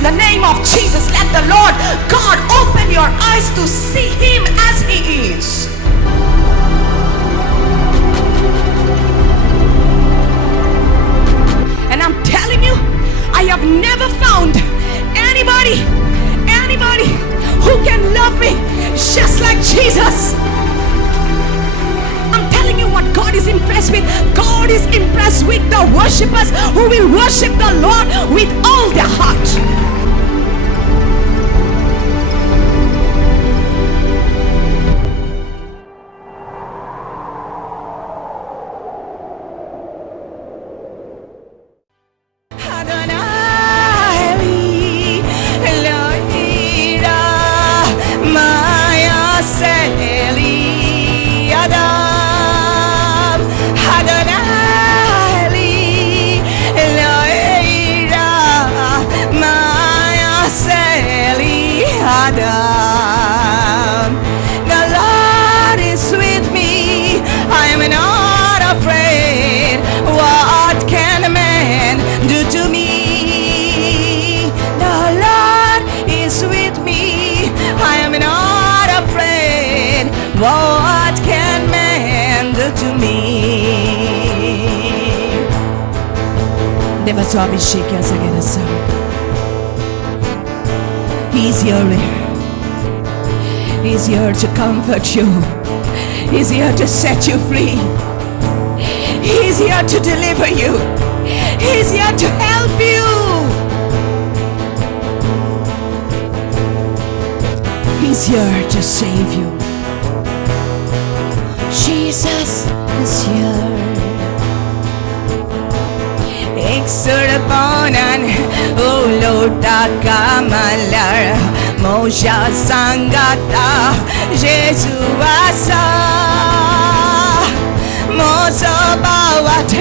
in the name of Jesus. Let the Lord God open your eyes to see Him as He is. And I'm telling you, I have never found anybody who can love me just like Jesus. I'm telling you what God is impressed with. God is impressed with the worshippers who will worship the Lord with all their heart. What can man do to me? Never saw me shake as I get a song. He's here. He's here to comfort you. He's here to set you free. He's here to deliver you. He's here to help you. He's here to save you. Jesus is here. Exurbanan ulota kamalar moja sangata Jesu asa moza bawat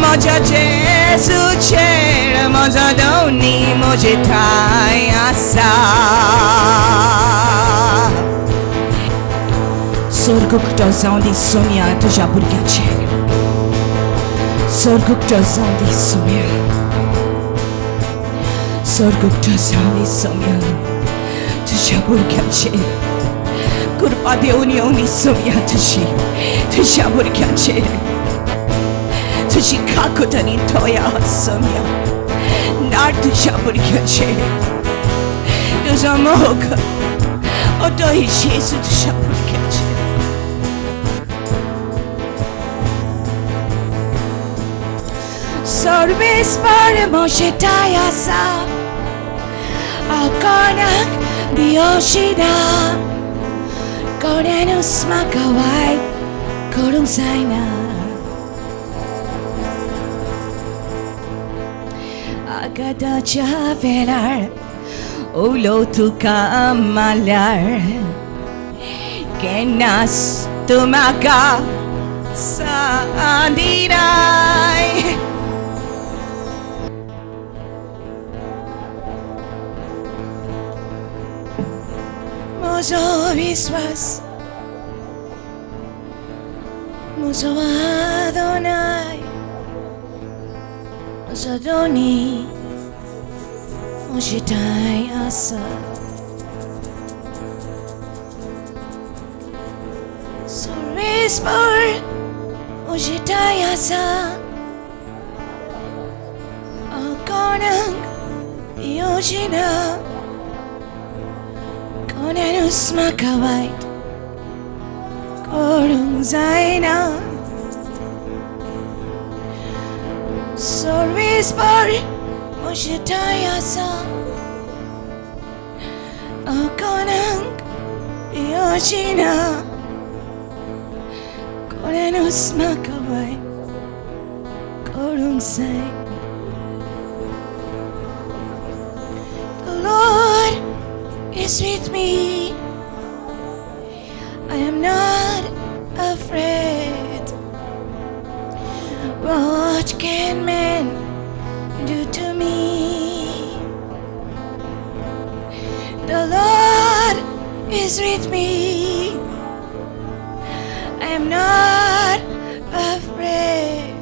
moja Jesu cher moja doni moje tai asa. Sorguktozondi somia to jaburgache. Sorguktozondi somia. Sorguktozondi somia to jaburgache. Kurpade oni somia to she to jaburgache. To shikakutani toya somia. Not to jaburgache. To zamoga. Oto hichesu to jaburgache. Service para Moshetayasa Alkonak Bioshida Korenus Makawai Korung Saina Agada Javelar Ulo Tuka Malar Kenas Tumaka Sandinai Mozo Viswas Mozo Adonai Mozo Doni Moshitai Asa Sorisbor Moshitai Asa Alkonang Yoshina Konenus Makawait Korung Zaina Sorisbor Moshetayasa Akonang Yoshina Konenus Makawait Korung Zaina. The Lord is with me. I am not afraid. What can man do to me? The Lord is with me. I am not afraid.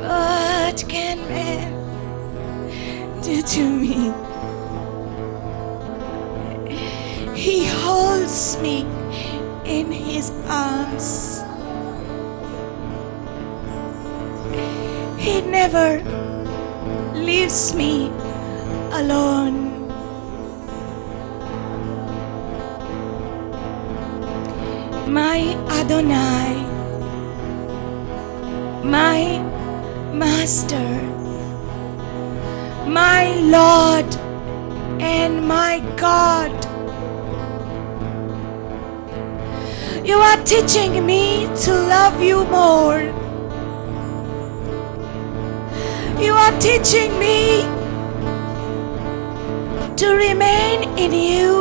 What can man do to me? His arms. He never leaves me alone. My Adonai, my Master, my Lord and my God. You are teaching me to love you more. You are teaching me to remain in you.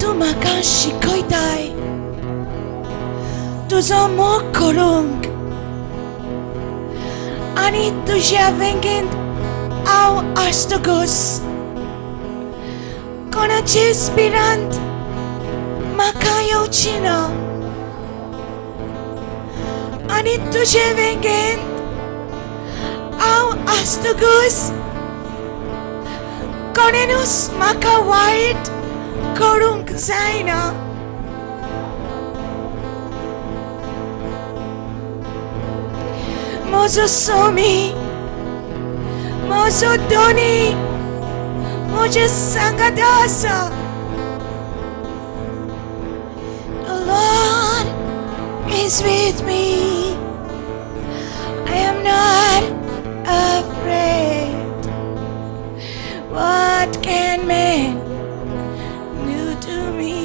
तू म्हाका शिकयताय तुजो मोग करूंक आनी तुज्या वेंगेंत हांव आसतकच कोणाचे स्पिरांत म्हाका येवची ना आनी तुजे वेंगेंत हांव आसतकच कोणेनूच म्हाका वायट करूंक जायना. म्हजो स्वामी, म्हजो दोनी, म्हजे सांगाता आसा. The Lord is with me. I am not afraid. What can man do to me?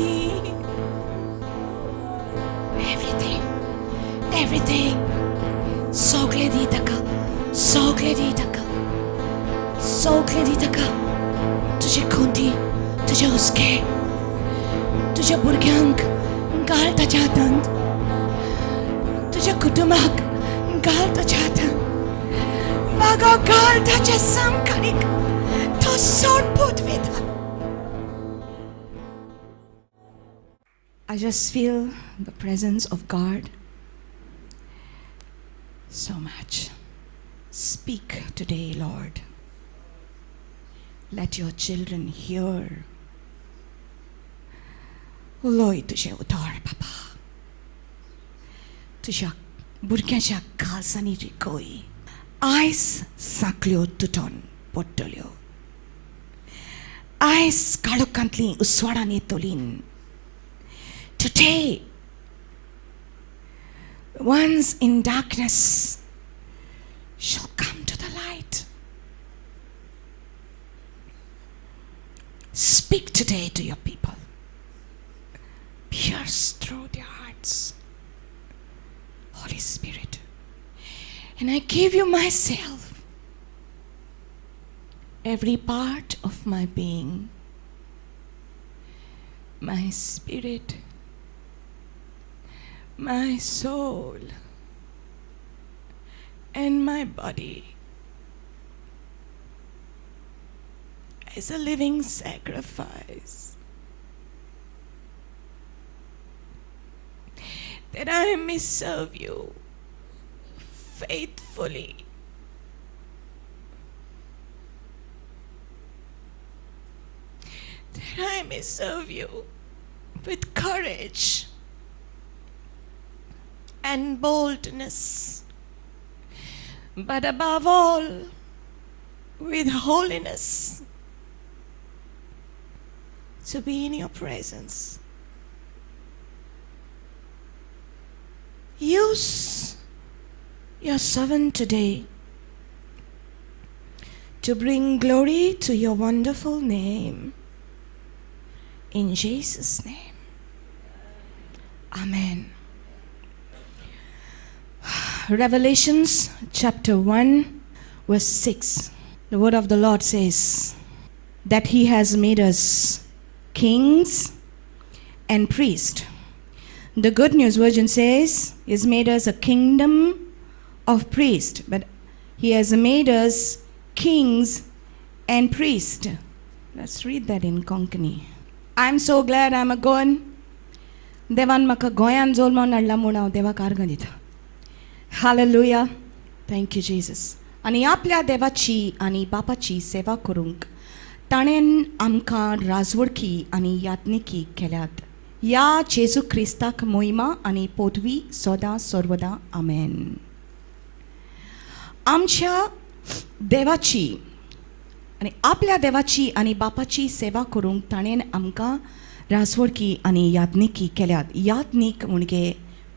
Everything. Sogleditaka. तुझे कोंती, तुझे उसके, तुझे भुरग्यांक घालता जातात, तुझे कुटुंबाक घालता जातात, म्हाका घालताचे समकालीक तो सोडपूत वेता. I just feel the presence of God so much. Speak today, Lord. Let your children hear. उलोय तुझे उतर बाबा. तुझ्या भुरग्यांच्या काळजांनी रिकोय. आयस साकल्यो तुटोन पडटल्यो. आयस काळोखांतलीं उसवाडां येतलीं. Today, ones in darkness shall come to the light. Speak today to your people. Pierce through their hearts, Holy Spirit. And I give you myself, every part of my being, my spirit, my soul, and my body as a living sacrifice, that I may serve you faithfully. That I may serve you with courage and boldness, but above all, with holiness, to be in your presence. Use your servant today to bring glory to your wonderful name. In Jesus' name. Amen. Revelations chapter 1 verse 6. The word of the Lord says that he has made us kings and priests. The Good News Version says he has made us a kingdom of priests, but he has made us kings and priests. Let's read that in Konkani. I'm so glad I'm a goan. देवान म्हाका गोंयान जल्मावन हाडला म्हूण हांव देवाक आर्ग दिता. Hallelujah. Thank you, Jesus. आनी आपल्या देवाची आनी बापाची सेवा करूंक ताणें आमकां राजवडकी आनी यात्निकी केल्यात. या जेजू ख्रिस्ताक मोहिमा आणि पोटवी सदा सर्वदा आमेन. आमच्या देवाची आणि आपल्या देवाची आणि बापाची सेवा करूंक ताणें आमकां राजवडकी आणि याज्ञिकी केल्यात. याज्ञिक म्हणजे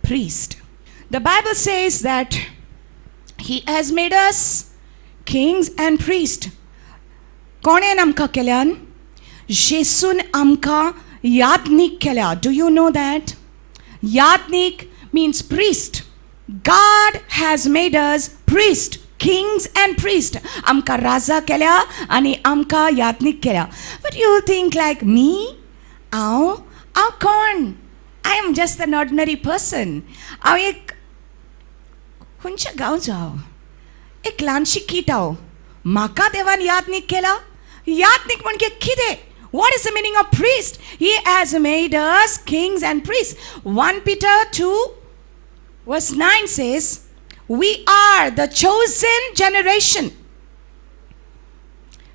priest. The Bible says that he has made us kings and priests. कोणें आमकां केल्यान? जेसून आमकां याज्ञिक केल्या. Do you know that? Yadnik means priest. God has made us priest, kings and priest. Amka raza केल्या आणि आमका याज्ञिक केल्या. But you think like me? How कोण? I am just an ordinary person. हांव एक खंयच्या गांवचो हांव. एक ल्हानशी कीट हांव. म्हाका देवान याज्ञिक केला. याज्ञिक म्हणजे कितें? What is the meaning of priest? He has made us kings and priests. 1 Peter 2 verse 9 says, we are the chosen generation.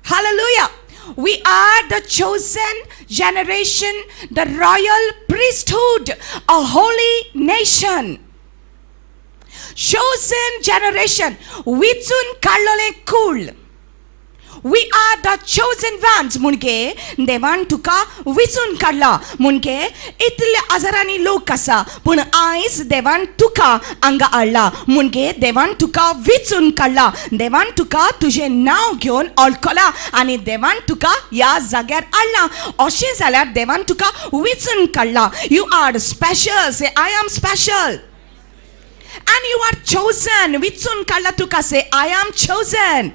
Hallelujah. We are the chosen generation, the royal priesthood, a holy nation. Chosen generation. Wichun काढलेले कुळ. We are the chosen ones. मुनके देवान तुका विचून काढला. मुनके इतले हजारांनी लोक आसा पण आयज देवान तुका हांगा हाडला. मुनके देवान तुका विचून काढला. देवान तुका तुझे नाव घेवन ओळखला आणि देवान तुका ह्या जाग्यार हाडला. अशें जाल्यार देवान तुका विचून काढला. You are special. Say, I am special. And you are chosen. विचून काढला तुका. Say, I am chosen.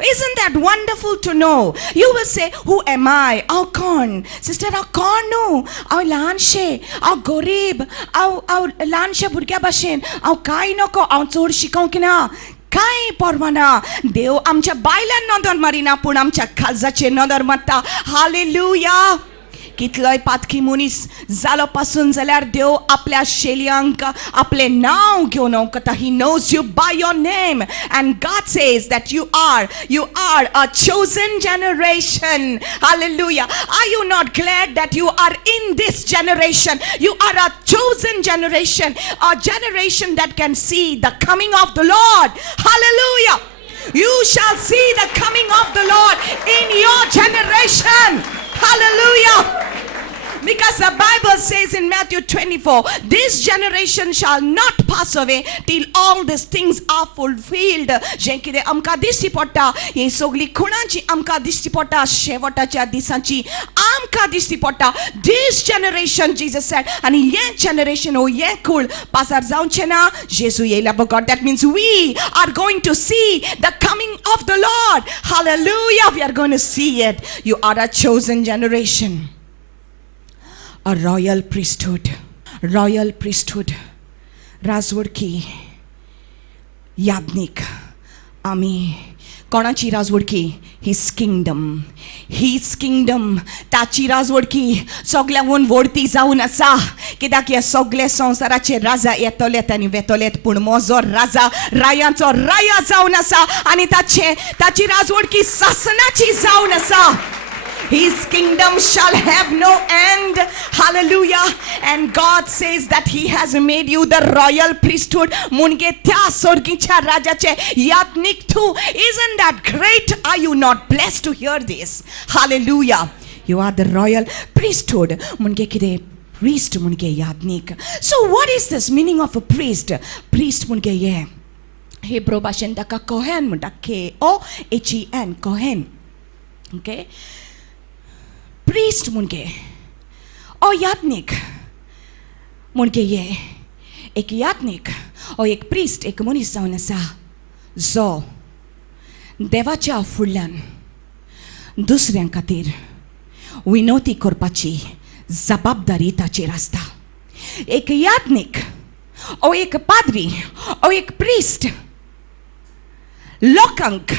Isn't that wonderful to know? You will say, who am I? How con? Sister, how con no? How ल्हानशे, how गरीब, how ल्हानशे भुरग्या भाशेन, how काय नको, how चड शिकोवंक ना. काय परवाना. देव आमच्या बायलांक नदर मारिना पूण आमच्या काळजाचेर नदर मारता. हालेलुया. कितलोय पातकी मनीस जालो पासून जाल्यार देव आपल्या शेलयांक आपले नाव घेवन वता. He knows you by your name and God says that you are a chosen generation. Hallelujah. Are you not glad that you are in this generation? You are a chosen generation, a generation that can see the coming of the Lord. Hallelujah. You shall see the coming of the Lord in your generation. Hallelujah. Because the Bible says in Matthew 24, this generation shall not pass away till all these things are fulfilled. जे कितें आमकां दिश्टी पडटा ही सगळी खुणांची आमकां दिश्टी पडटा शेवटाच्या दिसांची आमकां दिश्टी पडटा. This generation, Jesus said, आणि हे generation हो हे कुळ पासार जावचें ना. जेजू येयला बगत. That means we are going to see the coming of the Lord. Hallelujah. We are going to see it. You are a chosen generation. A royal priesthood. Royal priesthood. राजवडकी. याज्ञिक. आमी कोणाची राजवडकी? His kingdom. His kingdom. ताची राजवडकी सगळ्यांहून व्हडती जावन आसा. कित्याक हे सगळे संवसाराचे राजा येतलेत आनी वेतलेत पूण म्हजो राजा रायांचो राया जावन आसा आनी ताची राजवडकी सासनाची जावन आसा. His kingdom shall have no end. Hallelujah. And God says that He has made you the royal priesthood. मुनगे त्या स्वर्गीच्या राजाचे याज्ञिक तू. Isn't that great? Are you not blessed to hear this? Hallelujah. You are the royal priesthood. मुनगे कितें? Priest मुनगे Yagnik. So what is this meaning of a priest? Priest मुनगे ये Hebrew भाषेन ताका Cohen म्हणटा. K-O-H-E-N. Cohen. Okay. Priest मुनगे ओ याज्ञिक मुनगे ये एक याज्ञिक ओ एक priest एक मनीस जावन आसा जो देवाच्या फुडल्यान दुसऱ्यां खातीर विनोती करपाची जबाबदारी ताचेर आसता. एक याज्ञिक ओ एक पाद्री ओ एक priest लोकांक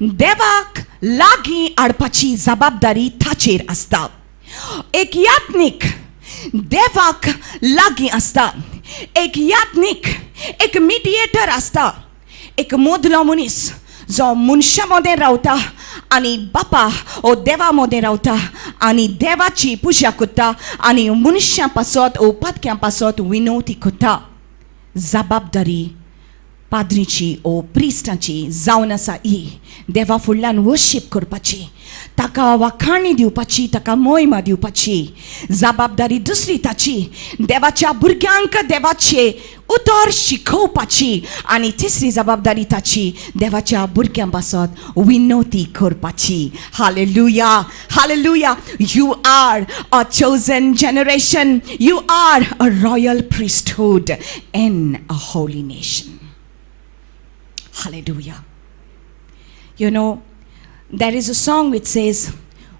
देवाक लागीं हाडपाची जबाबदारी ताचेर आसता. एक याज्ञिक देवाक लागीं आसता. एक याज्ञिक एक मिडिएटर आसता. एक मोदलो मनीस जो मनशा मदें रावता आणि बापा ओ देवा मोदें रावता आनी देवाची पुजा कोत्ता आनी मनशां पासत उपादक्यां पासत विनवती कोत्ता. जबाबदारी पाद्रीची ओ प्रिस्टाची जावन आसा ही देवा फुडल्यान वर्शीप करपाची, ताका वाखाणी दिवपाची, ताका मोहिमा दिवपाची. जबाबदारी दुसरी ताची देवाच्या भुरग्यांक देवाचे उतर शिकोवपाची आनी तिसरी जबाबदारी ताची देवाच्या भुरग्यां पासत विनवती करपाची. Hallelujah, hallelujah. You are a chosen generation. You are a royal priesthood and a holy nation. Hallelujah. You know, there is a song which says,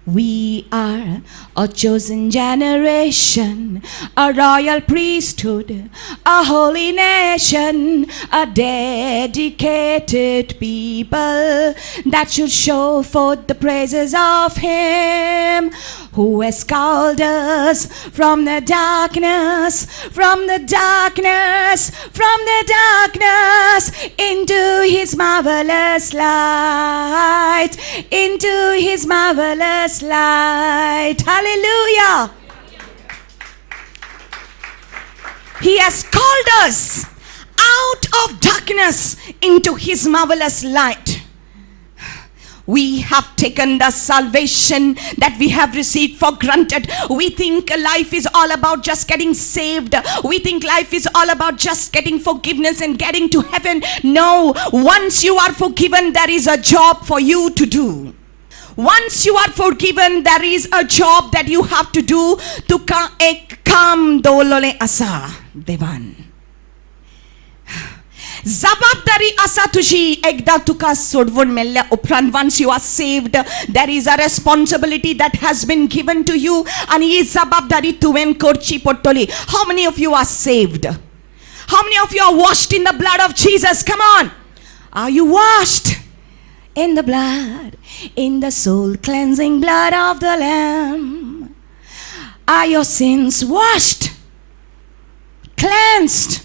we are a chosen generation, a royal priesthood, a holy nation, a dedicated people that should show forth the praises of Him who has called us from the darkness, from the darkness, from the darkness into His marvelous light, into His marvelous light. Hallelujah. He has called us out of darkness into His marvelous light. We have taken the salvation that we have received for granted. We think life is all about just getting saved. We think life is all about just getting forgiveness and getting to heaven. No, once you are forgiven, there is a job for you to do. Once you are forgiven, there is a job that you have to do to come dolole asa devan. जबाबदारी असा तुझी एकदा तुका सोडवून मेल्ल्या उपरांत once you are saved, there is a responsibility that has been given to you आणि ही जबाबदारी तुवें करची पडटली. How many of you are saved? How many of you are washed in the blood of Jesus? Come on. Are you washed in the blood, in the soul cleansing blood of the Lamb? Are your sins washed, cleansed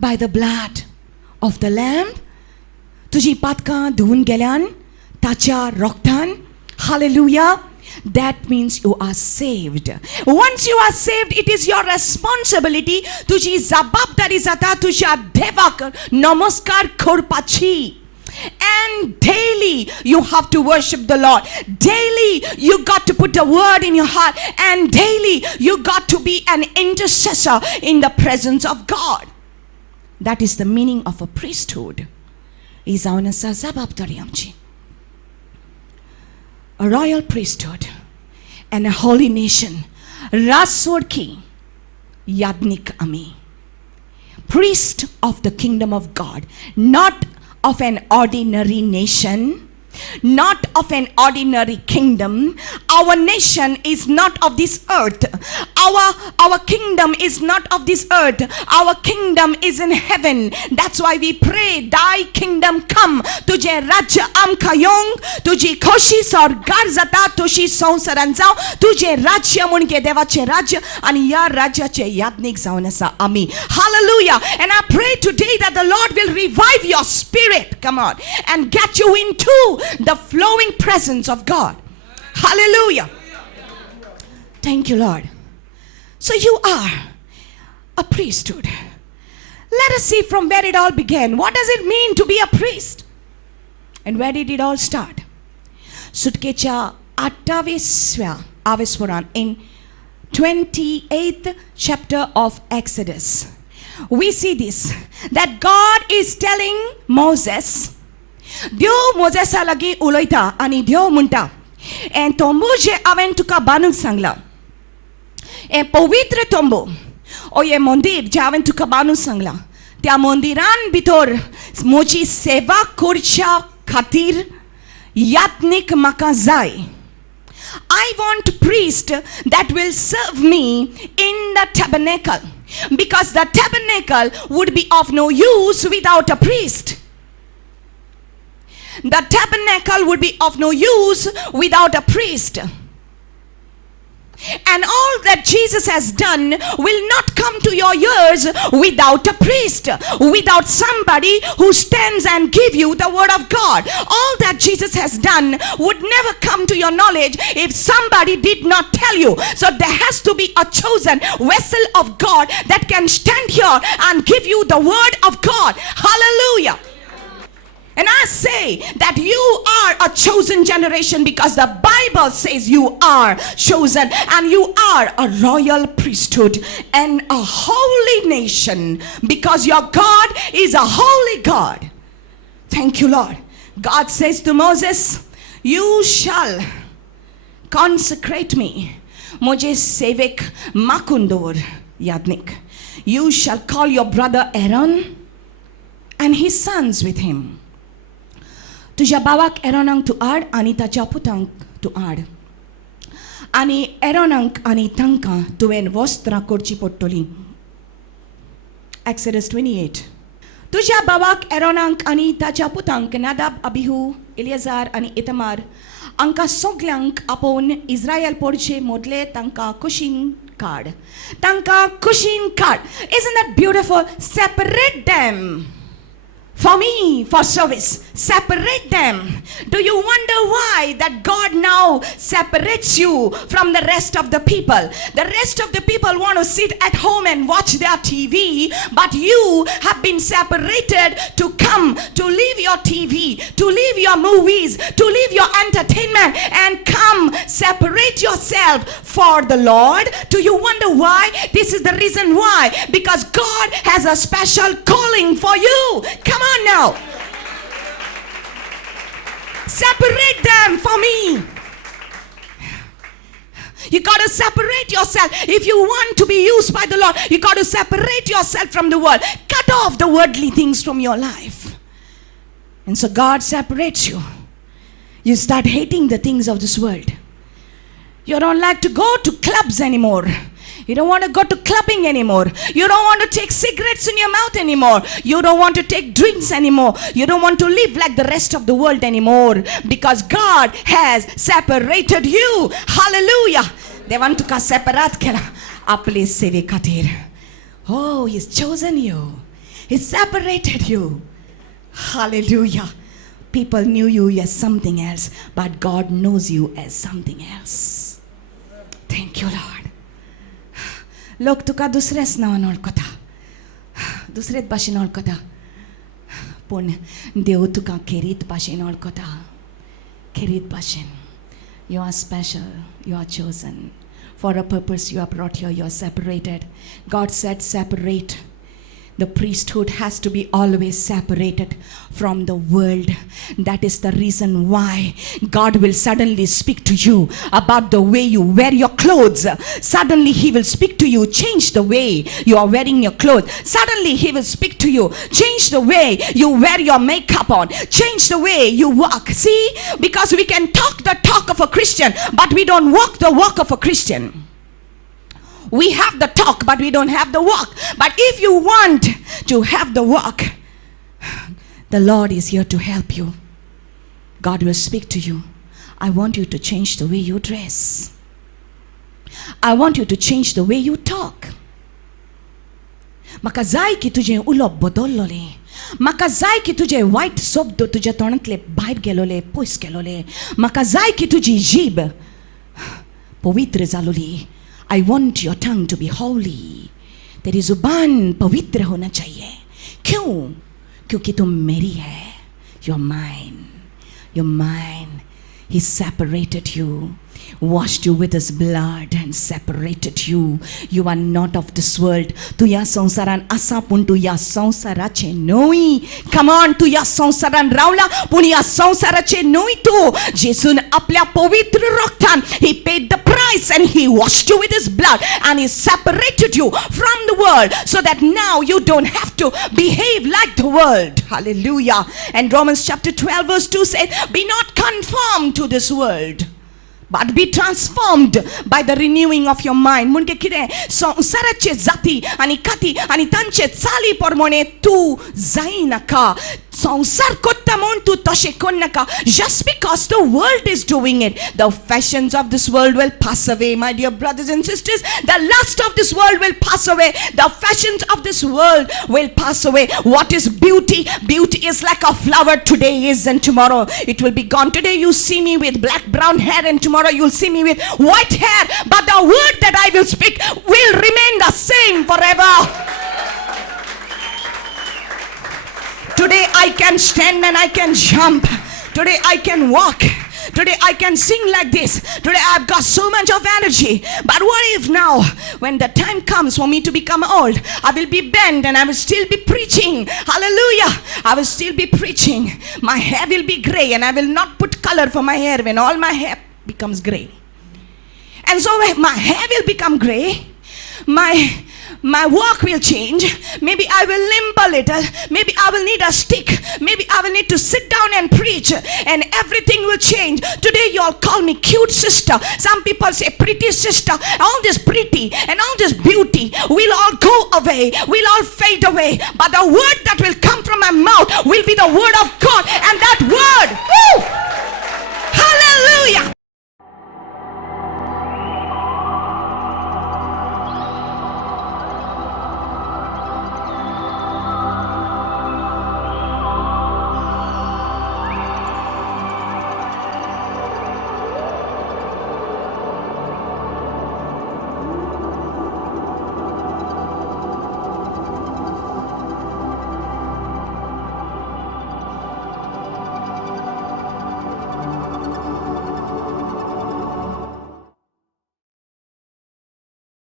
by the blood of the Lamb? तुझी पातकां धुवन गेल्यान ताच्या रोगतान. Hallelujah. That means you are saved. Once you are saved, it is your responsibility. तुझी जबाबदारी जाता तुझ्या देवाक नमस्कार करपाची. And daily you have to worship the Lord. Daily you got to put a word in your heart. And daily you got to be an intercessor in the presence of God. That is the meaning of a priesthood. Is a royal priesthood and a holy nation. Rasodki Yadnik Ami. Priest of the kingdom of God. Not of an ordinary nation. Not of an ordinary kingdom. Our nation is not of this earth. Our kingdom is not of this earth. Our kingdom is in heaven. That's why we pray, thy kingdom come. तुझे राज्य आमका येऊंग, तुझी खोशी स्वर्गार जाता, तुझी संसारान जाव, तुझे राज्य मुणगे देवाचे राज्य आणि या राज्याचे यादनीक जावन आसा आमी. Hallelujah. And I pray today that the Lord will revive your spirit, come on, and get you into the flowing presence of God. Hallelujah. Thank you, Lord. So you are a priesthood. Let us see from where it all began. What does it mean to be a priest? And where did it all start? Sutkecha 28व्या Aveswaran in 28th chapter of Exodus. We see this, that God is telling Moses, देव मोजेसा लागीं उलयता आनी देव म्हणटा, हे तोंबू जे हांवें तुका बांदूंक सांगला, हे पवित्र तोंबू ओ हे मंदिर जे हांवें तुका बांदूंक सांगला, त्या मंदिरान भितर म्हजी सेवा करच्या खातीर यातनीक म्हाका जाय. I want a priest that will serve me in the tabernacle, because the tabernacle would be of no use without a priest. The tabernacle would be of no use without a priest. And all that Jesus has done will not come to your ears without a priest, without somebody who stands and give you the word of God. All that Jesus has done would never come to your knowledge if somebody did not tell you. So there has to be a chosen vessel of God that can stand here and give you the word of God. Hallelujah. And I say that you are a chosen generation because the Bible says you are chosen, and you are a royal priesthood and a holy nation because your God is a holy God. Thank you, Lord. God says to Moses, you shall consecrate me. मुझे सेवक माकुंदोर Yagnik. You shall call your brother Aaron and his sons with him. तुझ्या बाबाक एरोनांक तू आड आणि ताच्या पुतांक तू आड. आणि एरोनांक आणि तांकां तुवें वस्त्रां करची पडटलीं. Exodus 28. तुझ्या बाबाक एरोनांक आणि ताच्या पुतांक नादाब, अबिहू, इलियाजार आणि इतमार हांकां सगल्यांक आपोवन इस्रायल पोरचे मोदले तांकां कुशीन काड. तांकां कुशीन काड. Isn't that beautiful? Separate them. For me, for service, separate them. Do you wonder why that God now separates you from the rest of the people? The rest of the people want to sit at home and watch their TV, but you have been separated to come, to leave your TV, to leave your movies, to leave your entertainment and come separate yourself for the Lord. Do you wonder why? This is the reason why. Because God has a special calling for you. Come on now. Separate them for me. You got to separate yourself. If you want to be used by the Lord, you got to separate yourself from the world. Cut off the worldly things from your life. And so God separates you. You start hating the things of this world. You don't like to go to clubs anymore. You don't want to go to clubbing anymore. You don't want to take cigarettes in your mouth anymore. You don't want to take drinks anymore. You don't want to live like the rest of the world anymore. Because God has separated you. Hallelujah. Devantuka separat kera aple seve katir. Oh, He's chosen you. He separated you. Hallelujah. People knew you as something else, but God knows you as something else. Thank you, Lord. लोक तुका दुसरेच नांवान वळखता, दुसरेच भाशेन वळखता, पूण देव तुका खेरीत भाशेन वळखता, खेरीत भाशेन. You are special, you are chosen. For a purpose you are brought here, you are separated. God said separate. The priesthood has to be always separated from the world. That is the reason why God will suddenly speak to you about the way you wear your clothes. Suddenly He will speak to you, change the way you are wearing your clothes. Suddenly He will speak to you, change the way you wear your makeup on, change the way you walk. See, because we can talk the talk of a Christian, but we don't walk the walk of a Christian. We have the talk, but we don't have the walk. But if you want to have the walk, the Lord is here to help you. God will speak to you. I want you to change the way you dress. I want you to change the way you talk. Maka जाय की तुझे उलोप बदललोले. Maka जाय की तुझे white शब्द तुझ्या तोंडातले भायर गेलोले, पयस गेलोले. Maka जाय की तुझी जीभ पवित्र जालोली. I want your tongue to be holy. तेरी जुबान पवित्र होना चाहिए. क्यों? क्योंकि तुम मेरी है. You're mine. You're mine. He separated you, washed you with His blood and separated you. You are not of this world. तुया संसारान आसा पूण तुया संसाराचे नोई. Come on, तुया संसारान रावला पूण या संसाराचे नोई तू. जेसून आपल्या पवित्र रक्तान He paid the price and He washed you with His blood and He separated you from the world so that now you don't have to behave like the world. Hallelujah. And Romans chapter 12 verse 2 said, be not conformed to this world, but be transformed by the renewing of your mind. Munke kide संसाराचे जाती आणि काती आणि तांचे चाली प्रमाणे तू जाई नाका. Just because the world is doing it, the fashions of this world will pass away, my dear brothers and sisters. The lust of this world will pass away. The fashions of this world will pass away. What is beauty? Beauty is like a flower. Today is and tomorrow it will be gone. Today you see me with black brown hair and tomorrow you'll see me with white hair. But the word that I will speak will remain the same forever. Today I can stand and I can jump. Today I can walk. Today I can sing like this. Today I've got so much of energy. But what if now, when the time comes for me to become old, I will be bent and I will still be preaching. Hallelujah. I will still be preaching. My hair will be gray and I will not put color for my hair when all my hair becomes gray. And so when my hair will become gray, my walk will change. Maybe I will limp a little. Maybe I will need a stick. Maybe I will need to sit down and preach, and everything will change. Today you all call me cute sister. Some people say pretty sister. All this pretty and all this beauty will all go away, will all fade away. But the word that will come from my mouth will be the word of God. And that word, woo, hallelujah,